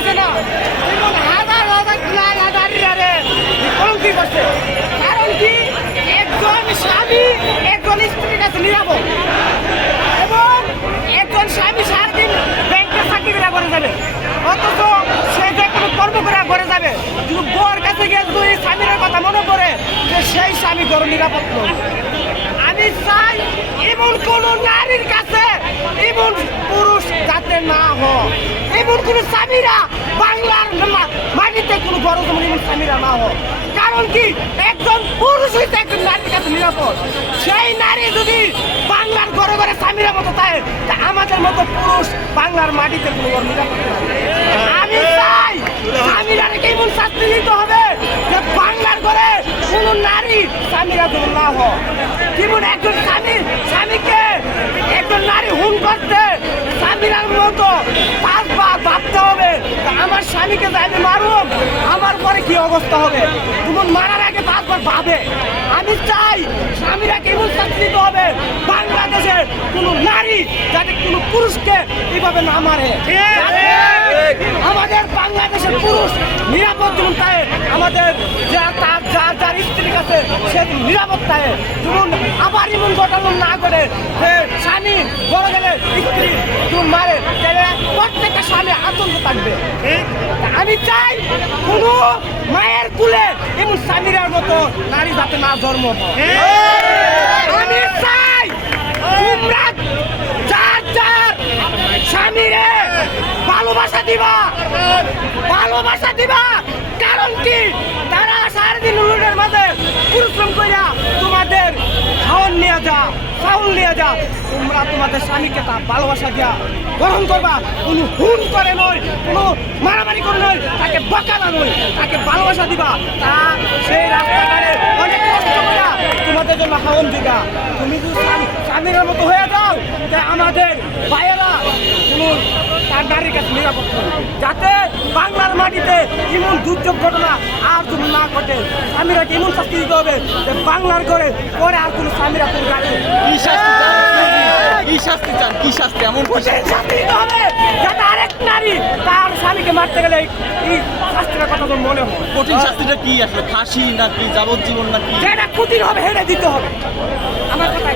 হয়েছে না। হাজার হাজার লাখ হাজার কলঙ্ক করছে। কারণ কি? একজন স্বামী, একজন স্ত্রীর কাছে নিরাপদ। এবং একজন স্বামী সারাদিন ব্যাংকের চাকরি করে করে যাবে। অথচ সে যে কোনো কর্ম করে করে যাবে। কিন্তু বউর কাছে গিয়ে যদি স্বামীর কথা মনে করে যে সেই স্বামী বড় নিরাপদ। আমি চাই এমন কোন নারীর কাছে এমন পুরুষ যাতে না হয়। এমন কোন স্বামীরা বাংলার মাটিতে কোনো যেমন এমন স্বামীরা না হয় কারণ কি? একজন পুরুষ হইতে একজন নারীর কাছে নিরাপদ। সেই নারী যদি বাংলার ঘরে ঘরে স্বামীরা মতো থাকে, তা আমাদের মতো পুরুষ বাংলার মাটিতে কোনো নিরাপদ আমি চাই স্বামীরা কেমন শাস্তি দিতে হবে যে বাংলার ঘরে কোন নারী স্বামীরা যেন না হয় যেমন একজন স্বামী স্বামীকে একজন নারী হুন করতে স্বামীরার মতো ভাবতে হবে, আমার স্বামীকে যে আমি মারুম, আমার পরে কি অবস্থা হবে? যেমন মারার আগে পাঁচবার ভাবে। আমি চাই স্বামীরা কেমন শাস্তি দিতে হবে, বাংলাদেশের কোনো নারী যাতে কোনো পুরুষকে এইভাবে না মারে। আমাদের বাংলাদেশের পুরুষ নিরাপদ যেমন থাকে আমাদের যা, তার, যার যার স্ত্রীর কাছে সে নিরাপদ থাকে যেমন আবার এমন ঘটনা না করে যে স্বামী বড় গেলে স্ত্রী যেমন মারে। তাহলে প্রত্যেকটা স্বামী আতঙ্ক থাকবে। আমি চাই কোনো মায়ের কুলে এমন স্বামীর মতো নারী যাতে না জন্ম আমি চাই স্বামীরে ভালোবাসা দিবা ভালোবাসা দিবা। কারণ কি? তারা সারাদিন উলুনের মাঝে পরিশ্রম করিয়া তোমাদের খাওয়ান নিয়ে যা, চাউল নিয়ে যা তোমরা তোমাদের স্বামীকে তা ভালোবাসা দিয়া গ্রহণ করবা। কোনো হুন করে নয়, কোনো মারামারি করে নয়, তাকে বকানা নয়, তাকে ভালোবাসা দিবা। তা সেই রাস্তাঘাটে অনেক কষ্ট করিয়া তোমাদের জন্য খাওয়ান দিবা। তুমি স্বামী- স্বামীর মতো হয়ে যাও যে আমাদের ভাইয়েরা কোনো তার নারীর কাছে নিরাপদ। যাতে বাংলার মাটিতে এমন দুর্যোগ ঘটনা আর তুমি না ঘটে, স্বামীরা এমন শাস্তি দিতে হবে যে বাংলার করে পরে আর কোনো স্বামীরা কোনো গাড়ি কি শাস্তি চান? কি শাস্তি? এমন কঠিন শাস্তি? দিতে হবে। যাতে আরেক নারী তার স্বামীকে মারতে গেলে এই শাস্তিটা কথা তোর মনে হয়। কঠিন শাস্তিটা কি আসলে? ফাঁসি নাকি যাবজ্জীবন নাকি? যেটা ক্ষতির হবে হেরে দিতে হবে। আমার কথা